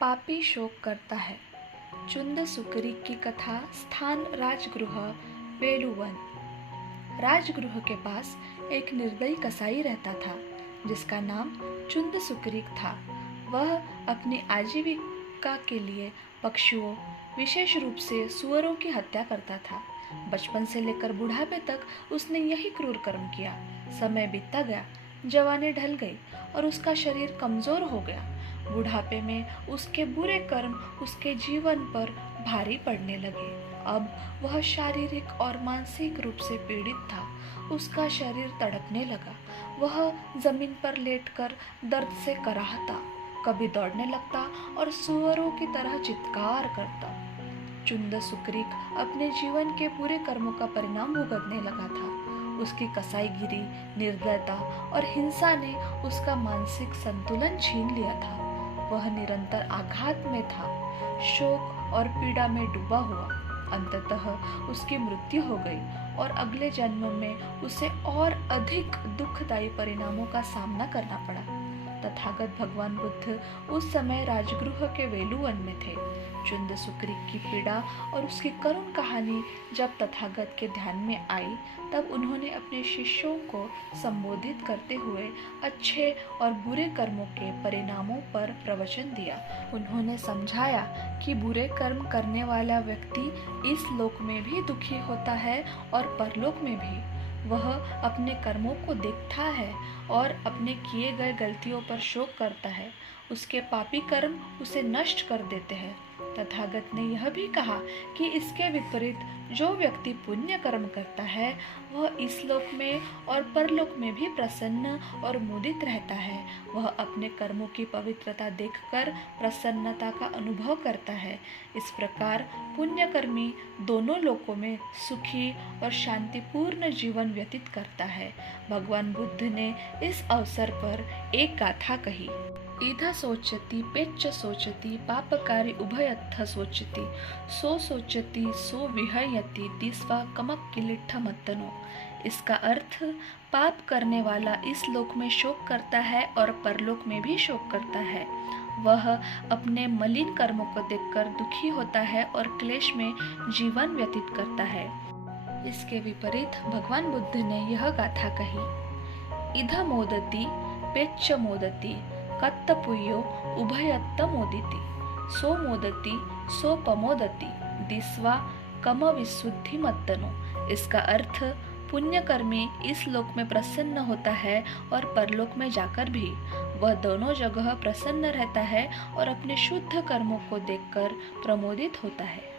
पापी शोक करता है। चुंद सुकरी की कथा। स्थान राजगृह वेलुवन। राजगृह के पास एक निर्दयी कसाई रहता था जिसका नाम चुंद सुकरी था। वह अपनी आजीविका के लिए पक्षियों, विशेष रूप से सुअरों की हत्या करता था। बचपन से लेकर बुढ़ापे तक उसने यही क्रूर कर्म किया। समय बीतता गया, जवानी ढल गई और उसका शरीर कमजोर हो गया। बुढ़ापे में उसके बुरे कर्म उसके जीवन पर भारी पड़ने लगे। अब वह शारीरिक और मानसिक रूप से पीड़ित था। उसका शरीर तड़पने लगा। वह जमीन पर लेटकर दर्द से कराहता, कभी दौड़ने लगता और सुअरों की तरह चित्कार करता। चुंद सुकरीक अपने जीवन के बुरे कर्मों का परिणाम भुगतने लगा था। उसकी कसाईगिरी, निर्दयता और हिंसा ने उसका मानसिक संतुलन छीन लिया था। वह निरंतर आघात में था, शोक और पीड़ा में डूबा हुआ। अंततः उसकी मृत्यु हो गई और अगले जन्म में उसे और अधिक दुखदायी परिणामों का सामना करना पड़ा। तथागत भगवान बुद्ध उस समय राजगृह के वेलुवन में थे। चुंद सुकरीक की पीड़ा और उसकी करुण कहानी जब तथागत के ध्यान में आई, तब उन्होंने अपने शिष्यों को संबोधित करते हुए अच्छे और बुरे कर्मों के परिणामों पर प्रवचन दिया। उन्होंने समझाया कि बुरे कर्म करने वाला व्यक्ति इस लोक में भी दुखी होता है और परलोक में भी। वह अपने कर्मों को देखता है और अपने किए गए गलतियों पर शोक करता है। उसके पापी कर्म उसे नष्ट कर देते हैं। तथागत ने यह भी कहा कि इसके विपरीत जो व्यक्ति पुण्य कर्म करता है वह इस लोक में और परलोक में भी प्रसन्न और मुदित रहता है। वह अपने कर्मों की पवित्रता देखकर प्रसन्नता का अनुभव करता है। इस प्रकार पुण्यकर्मी दोनों लोकों में सुखी और शांतिपूर्ण जीवन व्यतीत करता है। भगवान बुद्ध ने इस अवसर पर एक गाथा कही। इध सोचति पेच्च सोचति पापकारी उभयत्थ सोचति सो सोचति सो विहयति दिस्वा कमक किलिट्ठ मत्तनो। इसका अर्थ, पाप करने वाला इस लोक में शोक करता है और परलोक में भी शोक करता है। वह अपने मलिन कर्मों को देखकर दुखी होता है और क्लेश में जीवन व्यतीत करता है। इसके विपरीत भगवान बुद्ध ने यह गाथा कही। इध मोदति पेच्च मोदति कत्तपुयो उभयत्त मोदिति सो मोदति सो पमोदति दिस्वा कम विशुद्धि मत्तनो। इसका अर्थ, पुण्यकर्मी इस लोक में प्रसन्न होता है और परलोक में जाकर भी। वह दोनों जगह प्रसन्न रहता है और अपने शुद्ध कर्मों को देखकर प्रमोदित होता है।